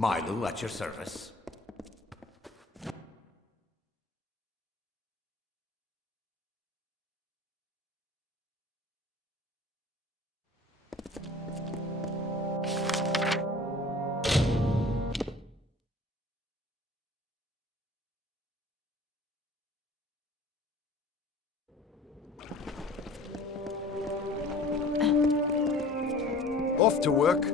Milo at your service. Off to work.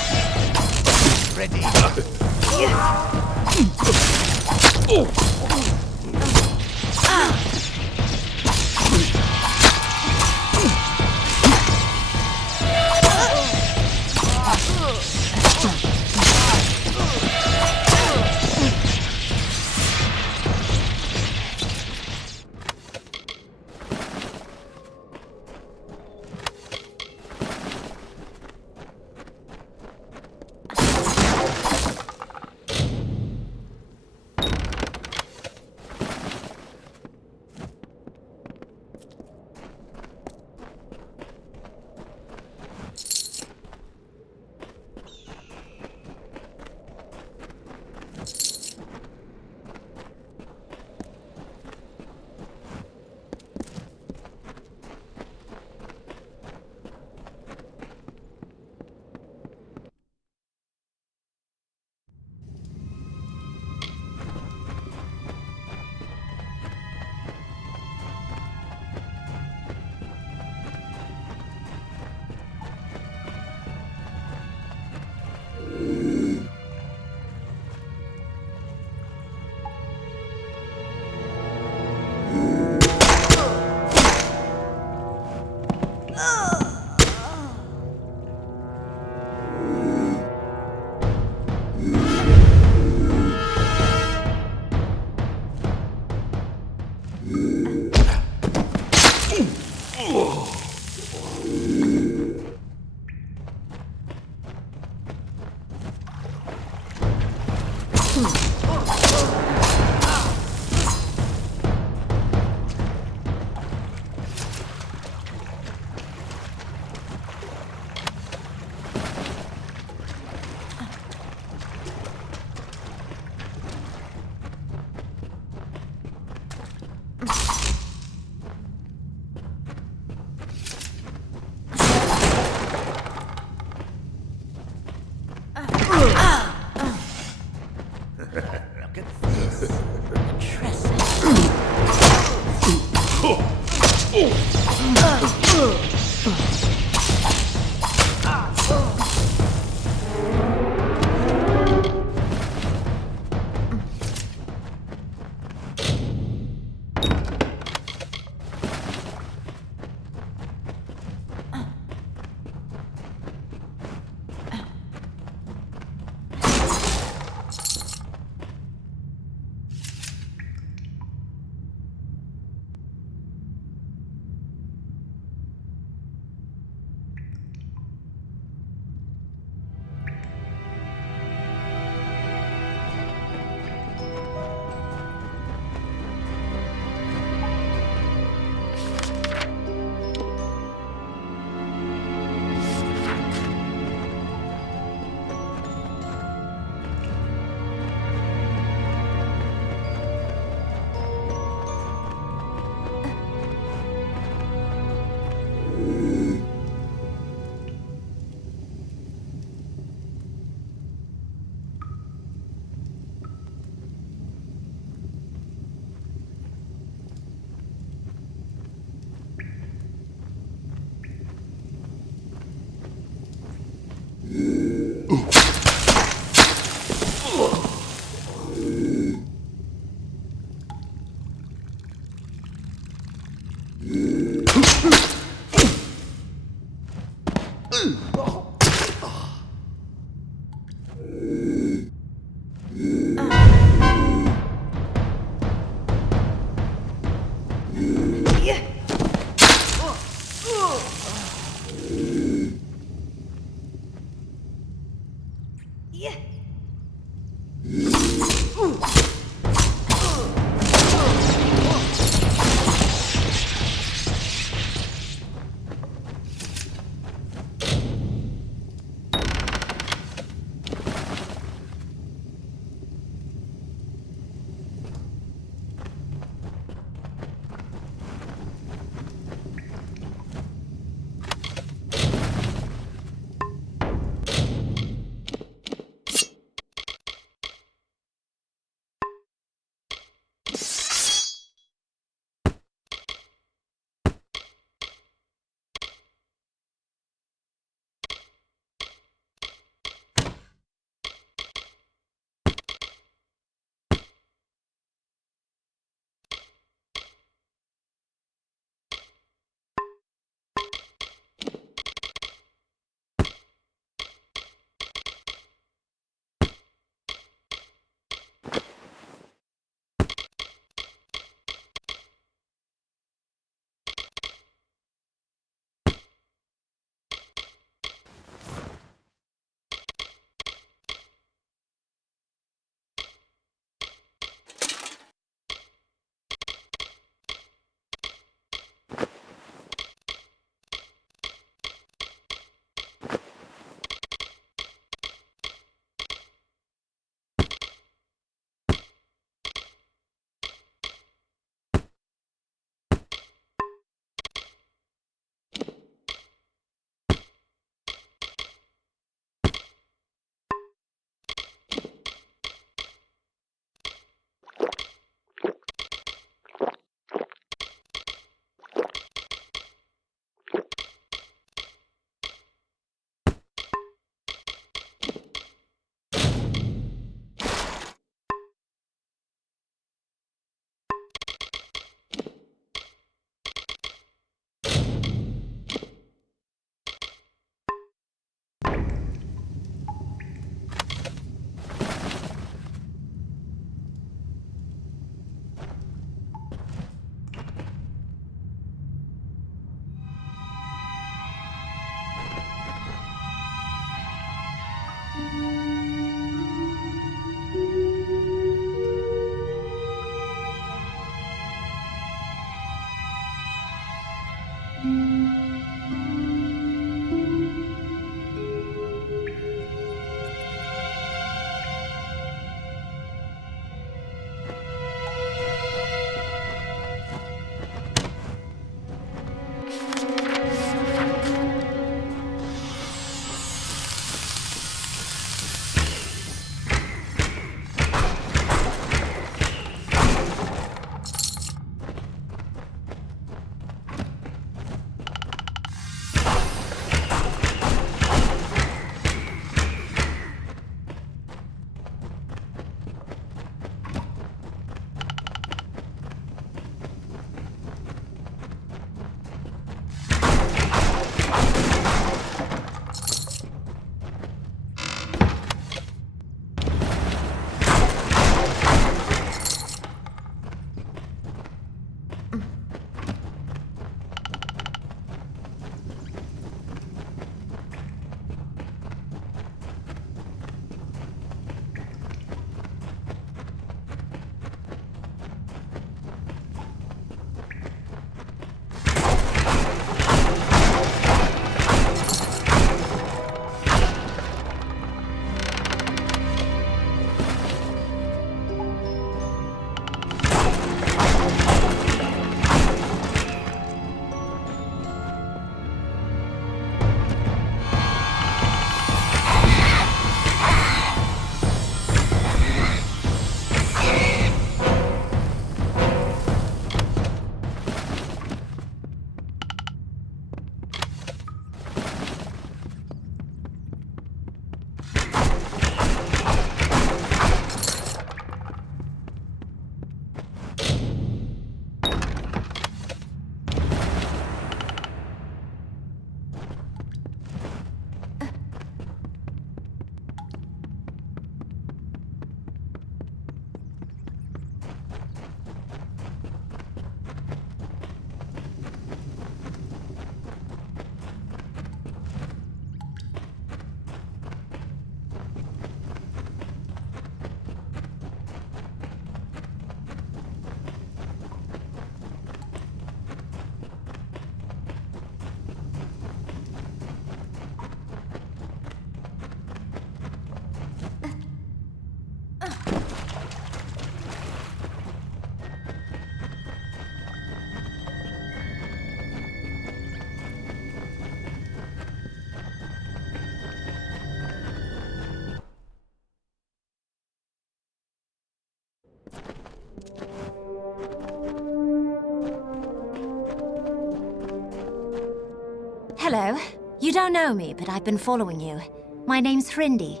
Hello. You don't know me, but I've been following you. My name's Hrindi.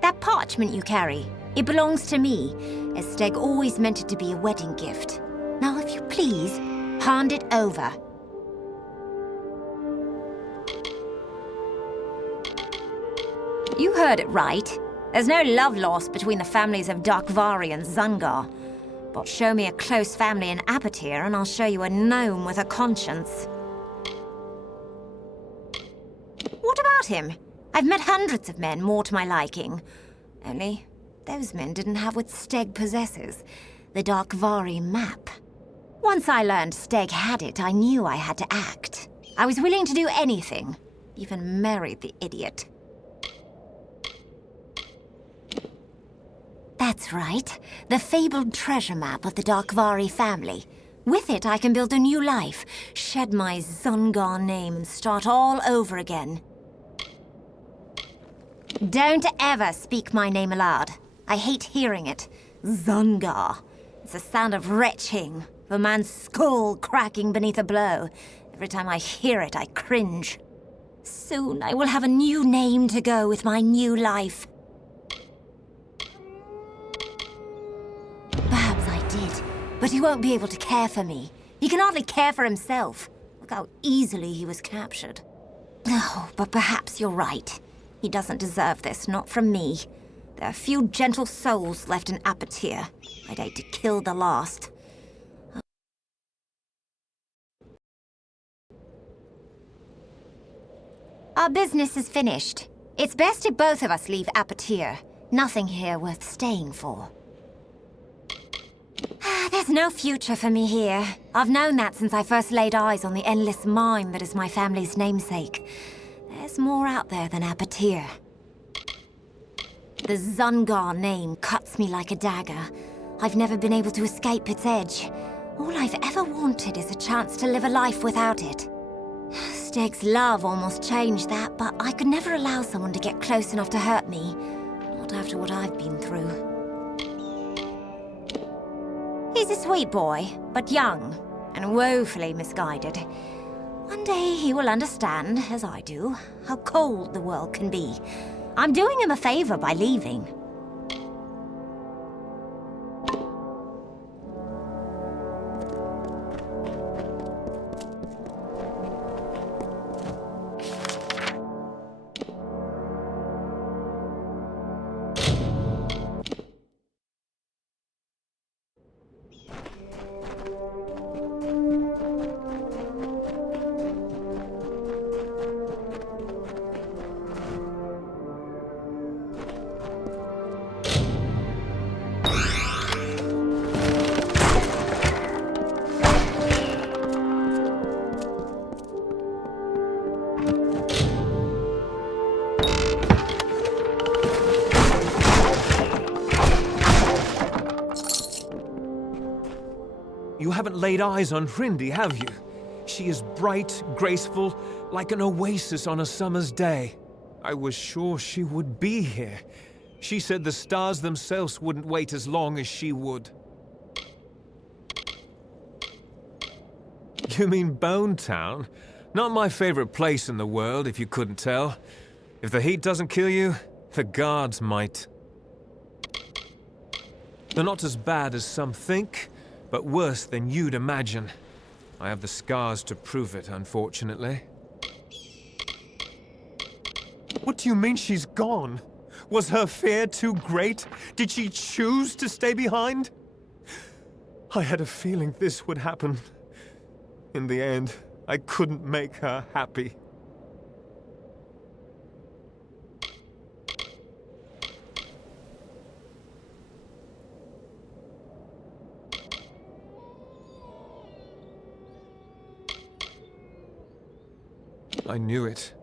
That parchment you carry, it belongs to me, as Steg always meant it to be a wedding gift. Now, if you please, hand it over. You heard it right. There's no love lost between the families of Darkvari and Zungar. But show me a close family in Apatir, and I'll show you a gnome with a conscience. What about him? I've met hundreds of men more to my liking. Only, those men didn't have what Steg possesses, the Darkvari map. Once I learned Steg had it, I knew I had to act. I was willing to do anything, even marry the idiot. That's right. The fabled treasure map of the Darkvari family. With it, I can build a new life, shed my Zungar name, and start all over again. Don't ever speak my name aloud. I hate hearing it. Zungar. It's the sound of retching, of a man's skull cracking beneath a blow. Every time I hear it, I cringe. Soon I will have a new name to go with my new life. Perhaps I did, but he won't be able to care for me. He can hardly care for himself. Look how easily he was captured. Oh, but perhaps you're right. He doesn't deserve this, not from me. There are few gentle souls left in Apatir. I'd hate to kill the last. Our business is finished. It's best if both of us leave Apatir. Nothing here worth staying for. There's no future for me here. I've known that since I first laid eyes on the endless mine that is my family's namesake. There's more out there than Apatir. The Zungar name cuts me like a dagger. I've never been able to escape its edge. All I've ever wanted is a chance to live a life without it. Steg's love almost changed that, but I could never allow someone to get close enough to hurt me. Not after what I've been through. He's a sweet boy, but young, and woefully misguided. One day he will understand, as I do, how cold the world can be. I'm doing him a favor by leaving. You haven't laid eyes on Hrindi, have you? She is bright, graceful, like an oasis on a summer's day. I was sure she would be here. She said the stars themselves wouldn't wait as long as she would. You mean Bone Town? Not my favorite place in the world, if you couldn't tell. If the heat doesn't kill you, the guards might. They're not as bad as some think, but worse than you'd imagine. I have the scars to prove it, unfortunately. What do you mean she's gone? Was her fear too great? Did she choose to stay behind? I had a feeling this would happen. In the end, I couldn't make her happy. I knew it.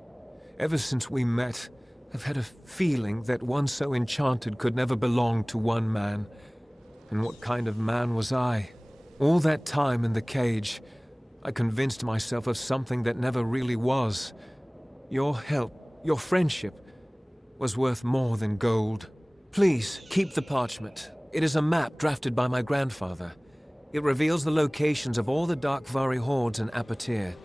Ever since we met, I've had a feeling that one so enchanted could never belong to one man. And what kind of man was I? All that time in the cage, I convinced myself of something that never really was. Your help, your friendship, was worth more than gold. Please, keep the parchment. It is a map drafted by my grandfather. It reveals the locations of all the Darkvari hordes in Apatir.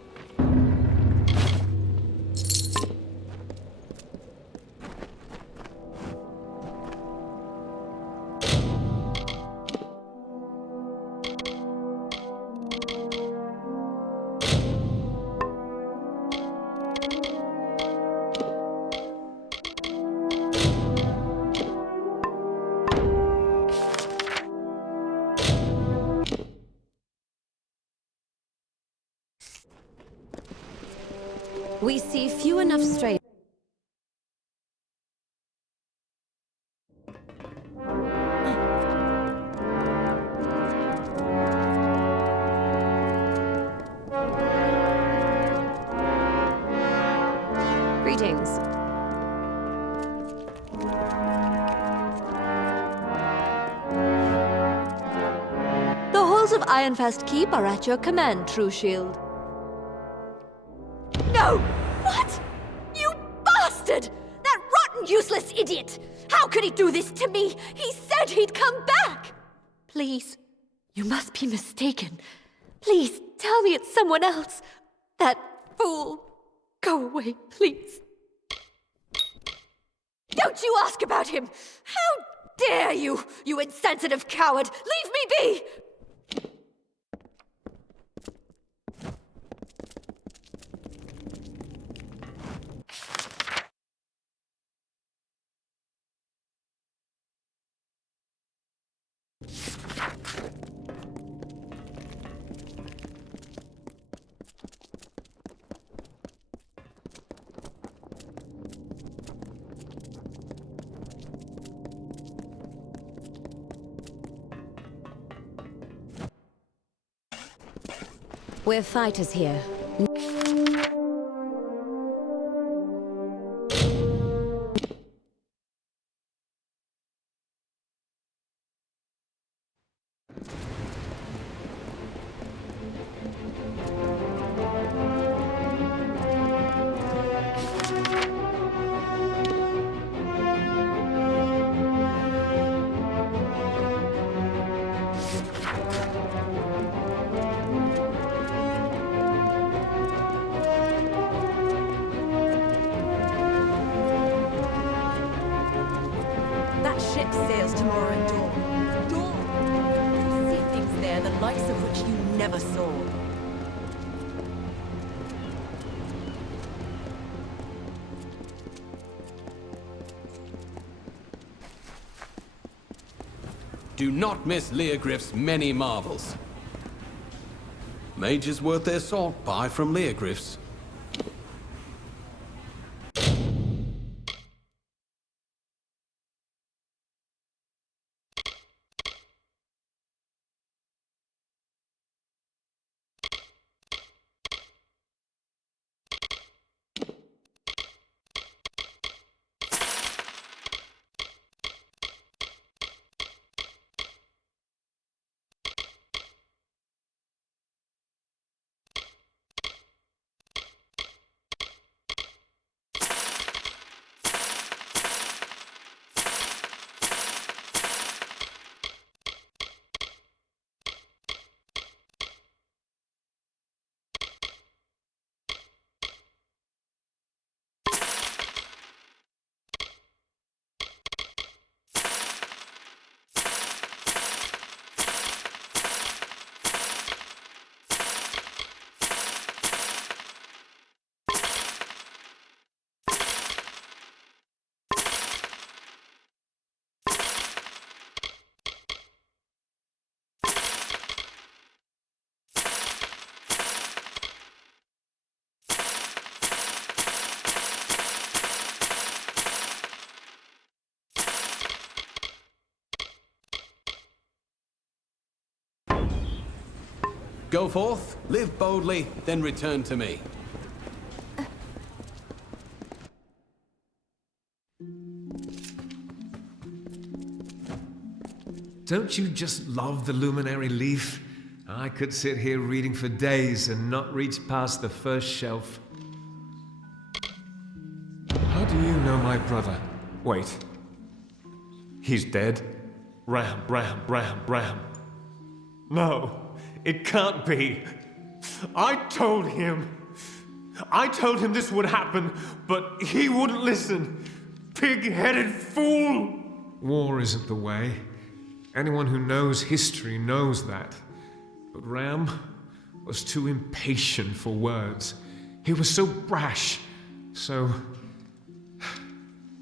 The halls of Ironfast Keep are at your command, True Shield. No! What? You bastard! That rotten, useless idiot! How could he do this to me? He said he'd come back! Please, you must be mistaken. Please, tell me it's someone else. That fool. Go away, please. Don't you ask about him! How dare you, you insensitive coward! Leave me be! We're fighters here. That ship sails tomorrow at dawn. Dawn! You see things there, the likes of which you never saw. Do not miss Leogryph's many marvels. Mages worth their salt, buy from Leogryph's. Go forth, live boldly, then return to me. Don't you just love the luminary leaf? I could sit here reading for days and not reach past the first shelf. How do you know my brother? Wait. He's dead? Ram. No, it can't be. I told him this would happen, but he wouldn't listen. Pig-headed fool! War isn't the way. Anyone who knows history knows that. But Ram was too impatient for words. He was so brash, so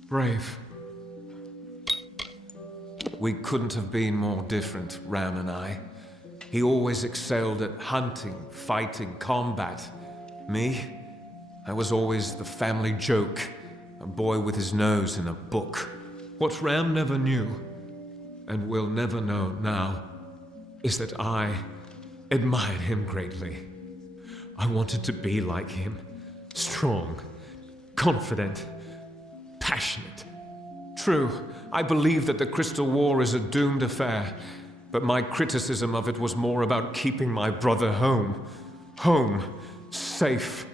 brave. We couldn't have been more different, Ram and I. He always excelled at hunting, fighting, combat. Me? I was always the family joke, a boy with his nose in a book. What Ram never knew, and will never know now, is that I admired him greatly. I wanted to be like him, strong, confident, passionate. True, I believe that the Crystal War is a doomed affair, but my criticism of it was more about keeping my brother home. Home. Safe.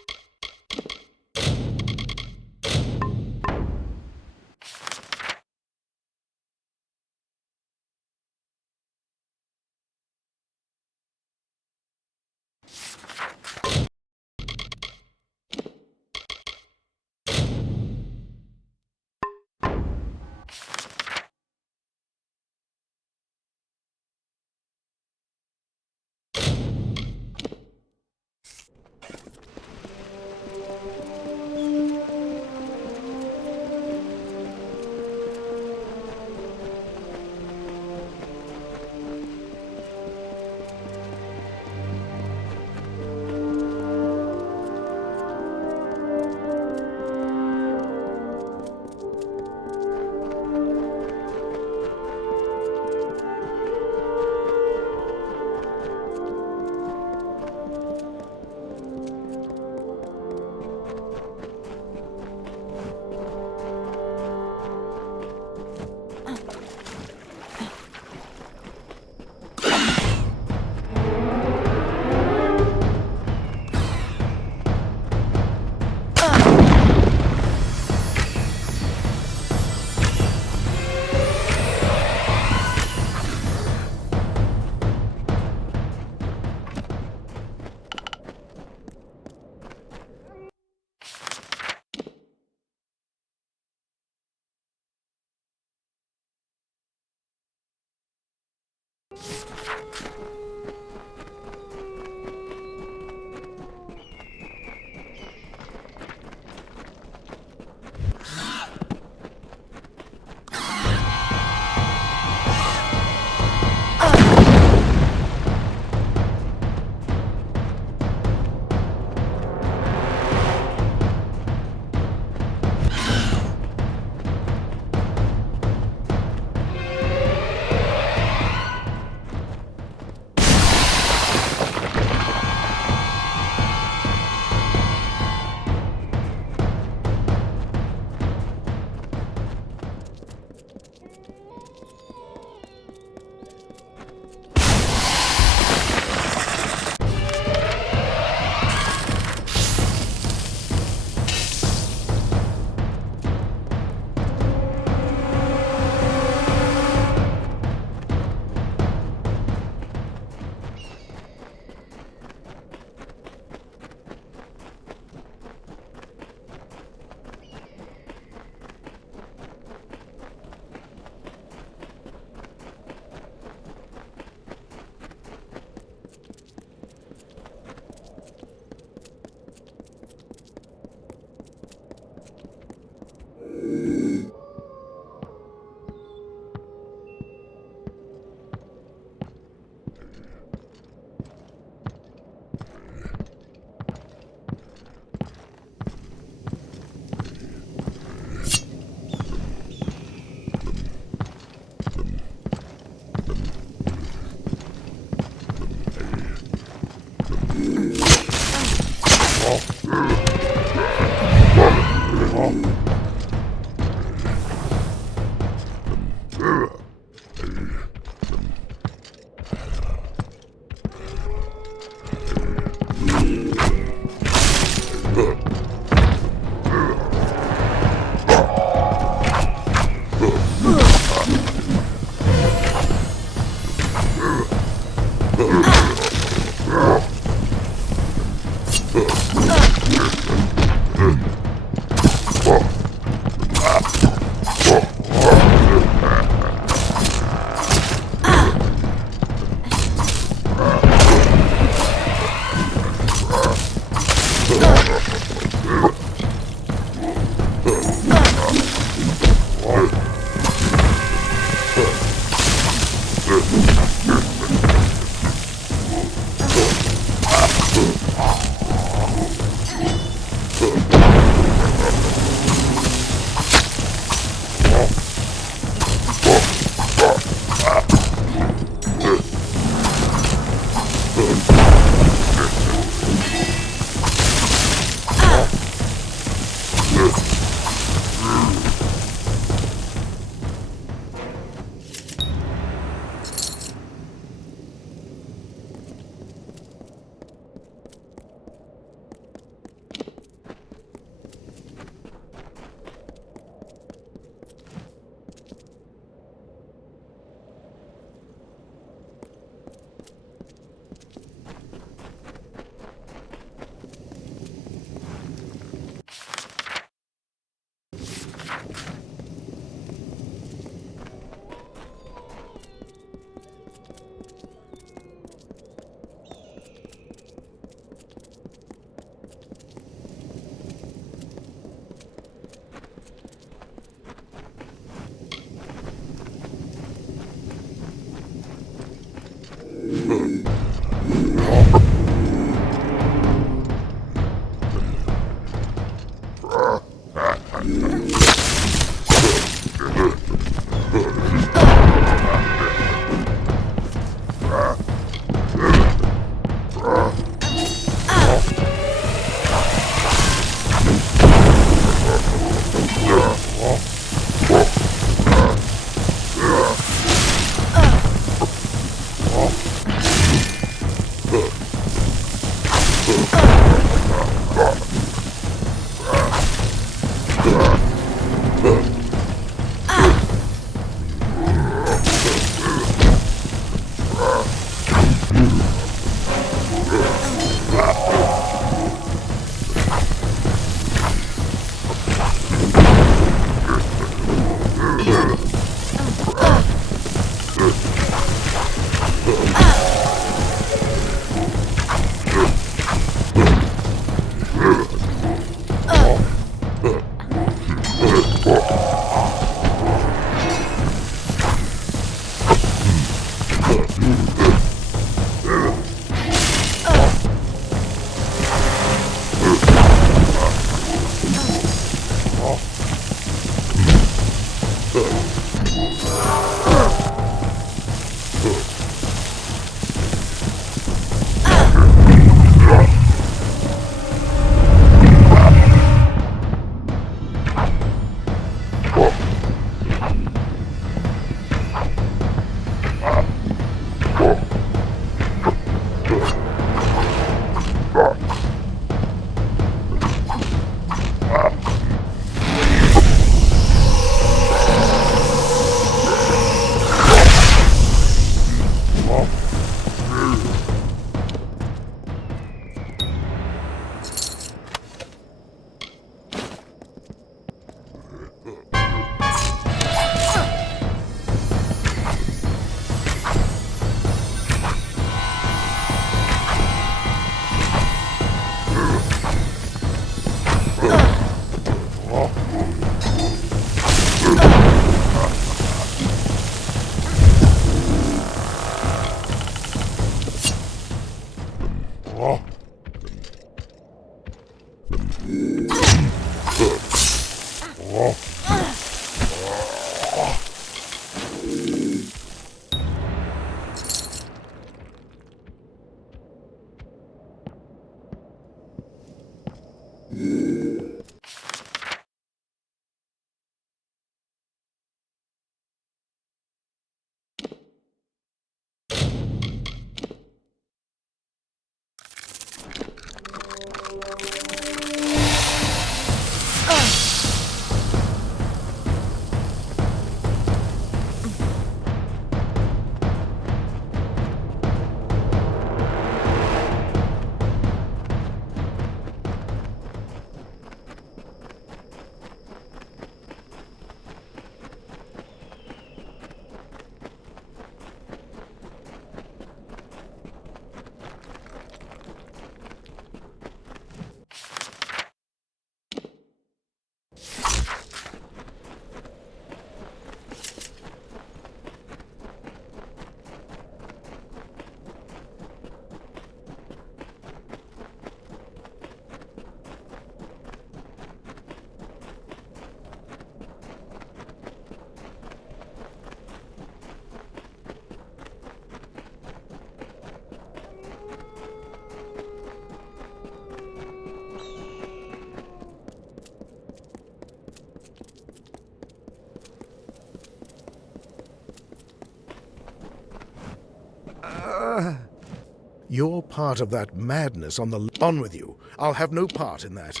You're part of that madness on the... On with you. I'll have no part in that.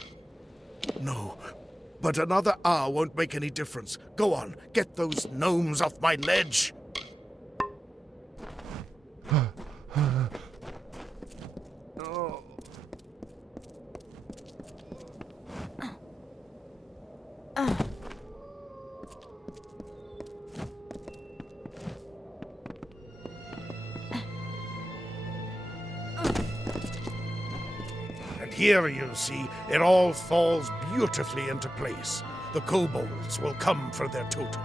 No, but another hour won't make any difference. Go on, get those gnomes off my ledge. And here, you see, it all falls beautifully into place. The kobolds will come for their totem.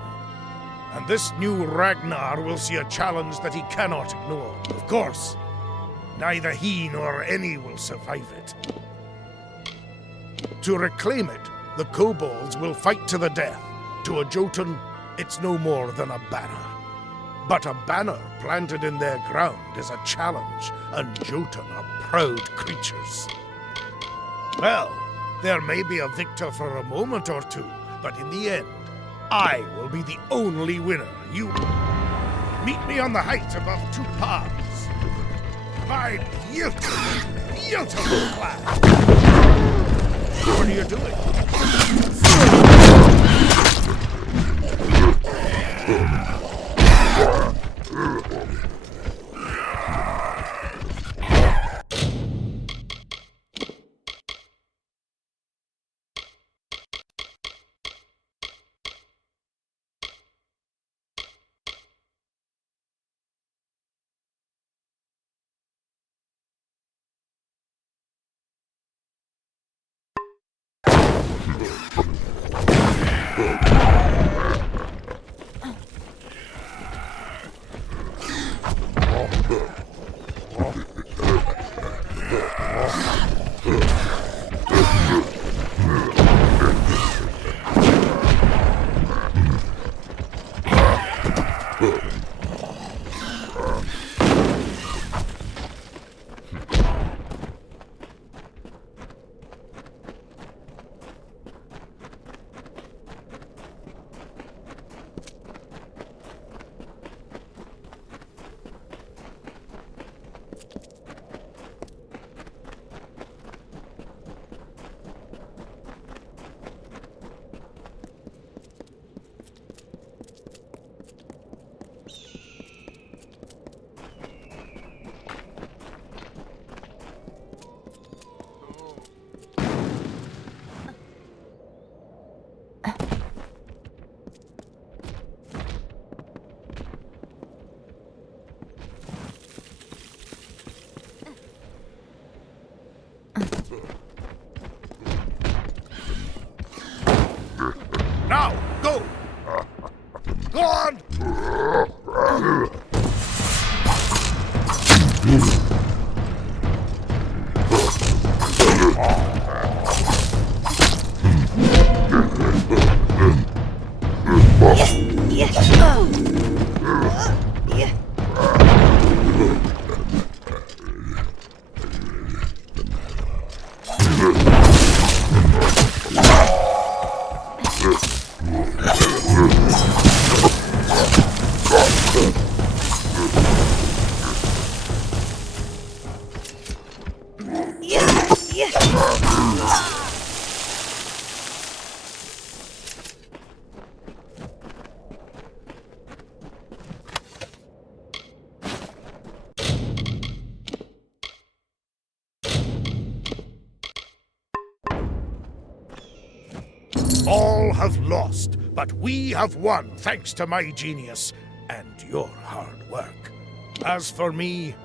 And this new Ragnar will see a challenge that he cannot ignore. Of course, neither he nor any will survive it. To reclaim it, the kobolds will fight to the death. To a Jotun, it's no more than a banner. But a banner planted in their ground is a challenge, and Jotun are proud creatures. Well, there may be a victor for a moment or two, but in the end, I will be the only winner. You meet me on the height above two paths. My beautiful, beautiful class. What are you doing? Now, go! Go on! All have lost, but we have won thanks to my genius and your hard work. As for me,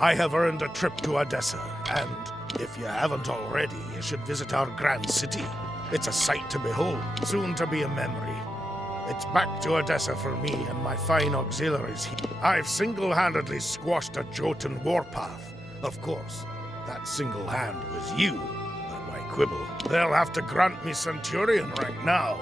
I have earned a trip to Odessa, and if you haven't already, you should visit our grand city. It's a sight to behold, soon to be a memory. It's back to Odessa for me and my fine auxiliaries here. I've single-handedly squashed a Jotun warpath. Of course, that single hand was you. Quibble. They'll have to grant me Centurion rank now.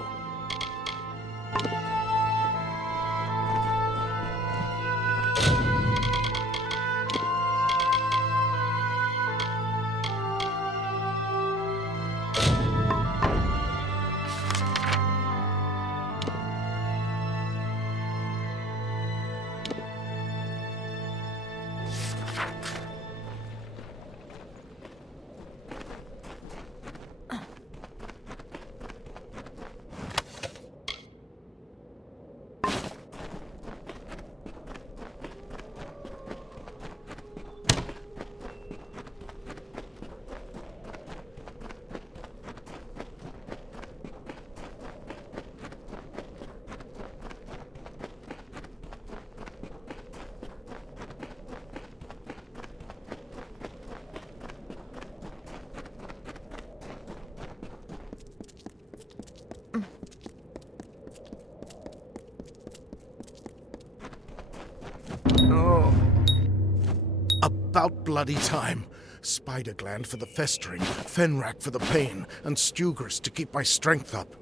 About bloody time. Spider gland for the festering, fenrac for the pain, and stugris to keep my strength up.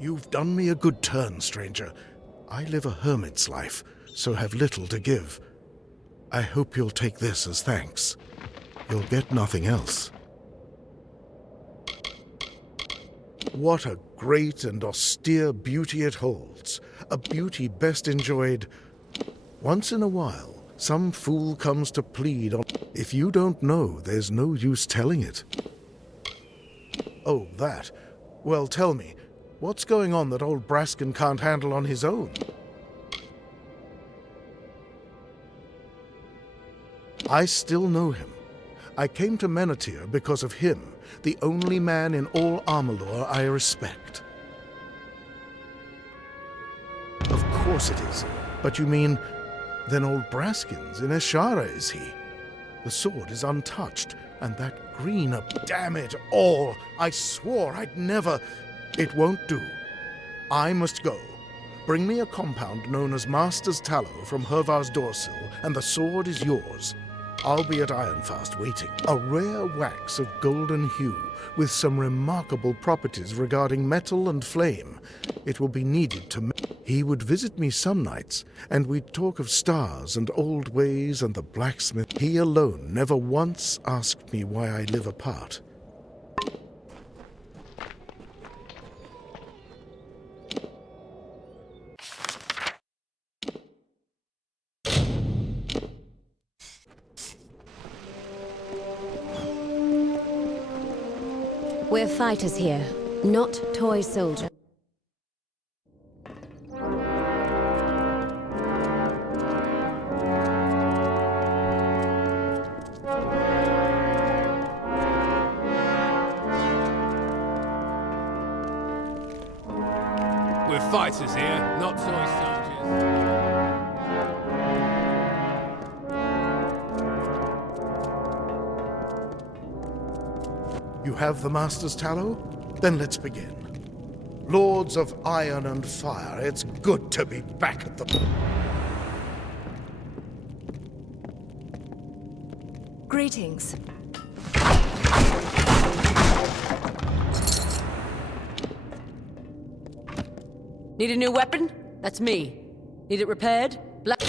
You've done me a good turn, stranger. I live a hermit's life, so have little to give. I hope you'll take this as thanks. You'll get nothing else. What a great and austere beauty it holds. A beauty best enjoyed once in a while. Some fool comes to plead on... If you don't know, there's no use telling it. Oh, that. Well, tell me, what's going on that old Braskin can't handle on his own? I still know him. I came to Menethir because of him, the only man in all Amalur I respect. Of course it is. But you mean, then old Braskin's in Ashara, is he? The sword is untouched, and that green up... Damn it all! I swore I'd never... It won't do. I must go. Bring me a compound known as Master's Tallow from Hervar's Dorsil, and the sword is yours. I'll be at Ironfast waiting. A rare wax of golden hue, with some remarkable properties regarding metal and flame. It will be needed to... He would visit me some nights, and we'd talk of stars and old ways and the blacksmith. He alone never once asked me why I live apart. We're fighters here, not toy soldiers. We're fighters here, not toy soldiers. You have the Master's Tallow? Then let's begin. Lords of Iron and Fire, it's good to be back at the... Greetings. Need a new weapon? That's me. Need it repaired? Black...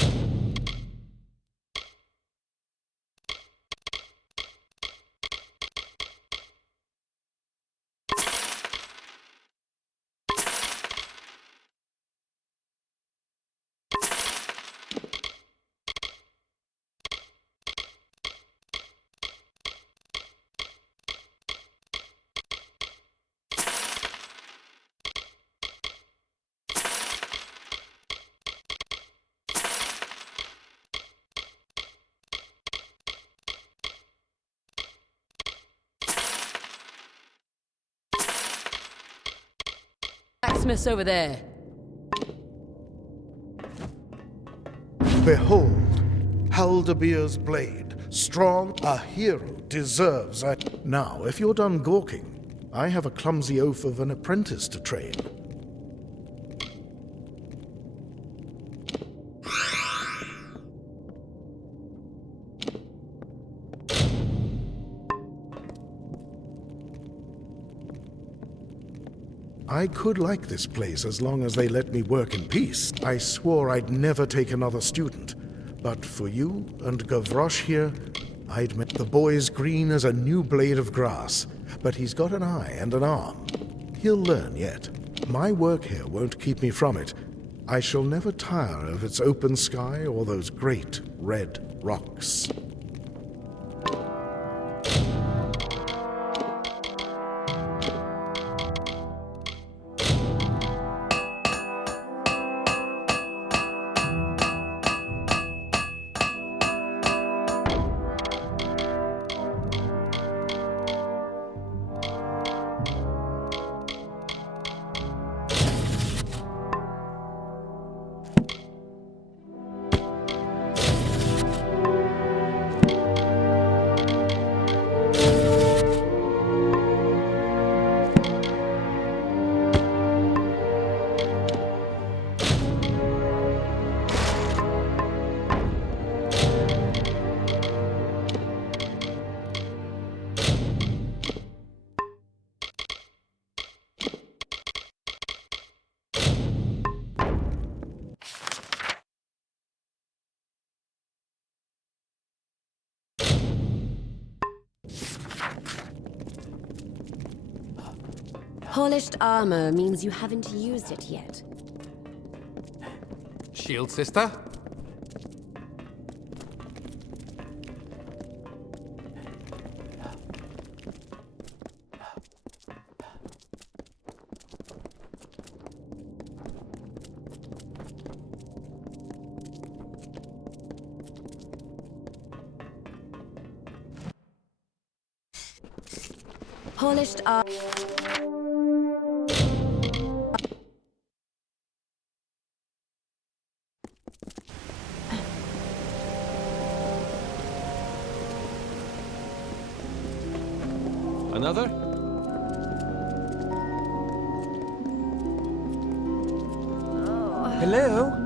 Blacksmith's over there. Behold, Haldebeer's blade. Strong, a hero deserves a... Now, if you're done gawking, I have a clumsy oaf of an apprentice to train. I could like this place as long as they let me work in peace. I swore I'd never take another student. But for you and Gavroche here, I'd met the boy's green as a new blade of grass. But he's got an eye and an arm. He'll learn yet. My work here won't keep me from it. I shall never tire of its open sky or those great red rocks. Polished armor means you haven't used it yet. Shield sister? Polished armor. Another? Hello?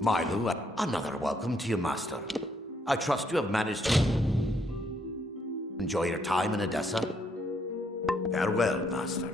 Milu, another welcome to you, Master. I trust you have managed to enjoy your time in Odessa. Farewell, Master.